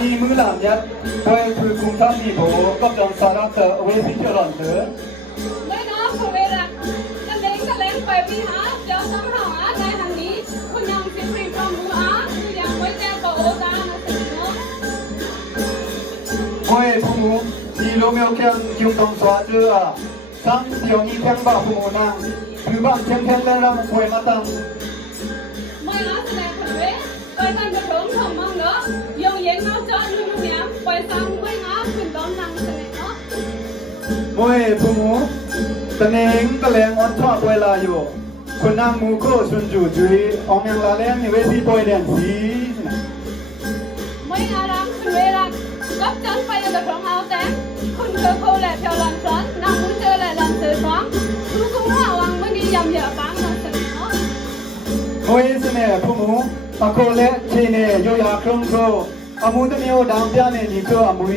nì mù làm nhé Tôi cứ cùng thăm đi bố Cóc đoàn xa ra tờ Ở bên chỗ đoàn tớ đó phù về là đến cả lên quay bì hả Cho tâm hỏa Tại hàng nì Cô nhằm kiếm rì phòng hủ á Cô nhằm quay xe bộ ô ta Mà sẽ nhớ Quê phù Đi lô mèo khen Chúng đoàn xóa chưa Sáng tiểu nhi thêm bà phù hồ nàng Thứ bạn thêm thêm lên ra mắt tầm Mời á sẽ đẹp thật Quay tâm được đốm thầm mong 用眼角交流一下，为啥我会眼看到男อ呢？我也不摸，但你应该连我拖回来哟。คนนั่งมูโคชุนจูจุยองยังาเลี้ยงเวทีปอยเดียนสี ไม่อาราคุณเวลาก็จะไปยังรองเอาแต่คุณเคยโคและเพวลอนนั่งมูเจอและลำเสือฟ้องรู้กุ้งห้วังมื่อกี้ยำเหยาะฟังมาเสนอเฮ้ยเสนอพู้หมูအခုလက်ချိန်နဲ့ရွာခုံးကိုအမှုသမီးတို့တောင်ပြနေဒီကအမွေ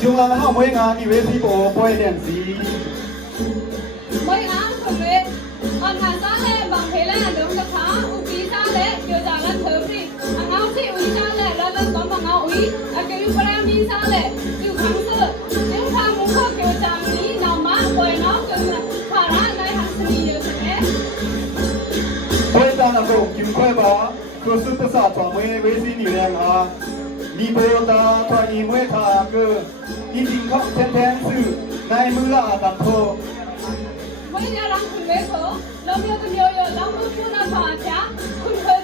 ဂျုံလာမဟောမွေးငါဒီဝေးပြီးပေါ်ပွဲတဲ့စီမွေးလာခုံးဝေးအန်ဟန်စားလဲဘန်ခဲလဲလုံးကသာဥပီစားလဲကြိုကြလဲသုံးပြီအငေါစီဦစားလဲလာလဲသွားမငေါဦအကေယူပရမီစားလဲဒီခုံးစဂျုံသာမုံခေါ်ကြိုကြမီနမပွဲနောက်ကျန်ခါရလိုက်ဟန်စီရယ်စဲဝေးတာနဘုံဂျုံခွဲပါ可是不少传闻为是你的啊，你不当传你为他哥，你情况天天是奈木拉当托。为了让你没错，老表的苗苗让我不能放下，困困。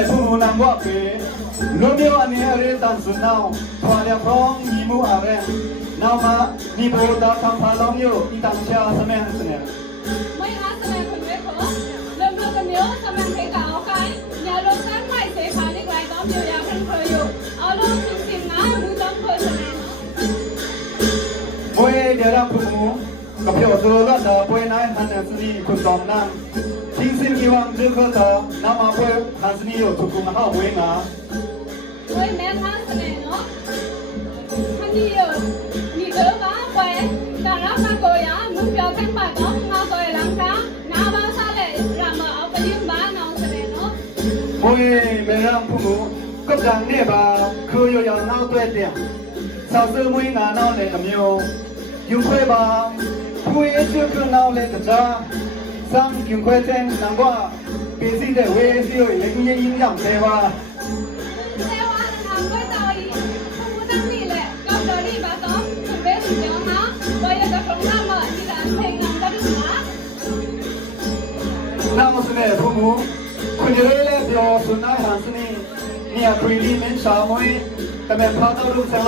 es una guapé, lo mio anere tan su nao, cuale afrón y mu arre, nao ma, ni mu da tan palo mio, y tan cha se me hace ne. Muy Hãy subscribe cho kênh Ghiền Mì Gõ Để không bỏ lỡ những video hấp dẫn 心心念念这个家，那么苦，还是没有足够的好喂吗？喂，没汤喝呢。还是你有，你给我把饭，咱俩妈过呀，明天咱爸走，妈过两天，伢爸回来，咱们就去买弄点呢。喂，没粮铺吗？可当夜把，可有粮拿多一点？啥子没拿，拿点米哦。有菜吗？可有这个拿点子啊？三九块钱，难怪平时在 VC 里连一眼阴阳都没。这话难道是不讲理嘞，你我要到你那么些父母，苦着脸，表情难看，是你？你啊，嘴里没笑，我，他们怕遭人笑。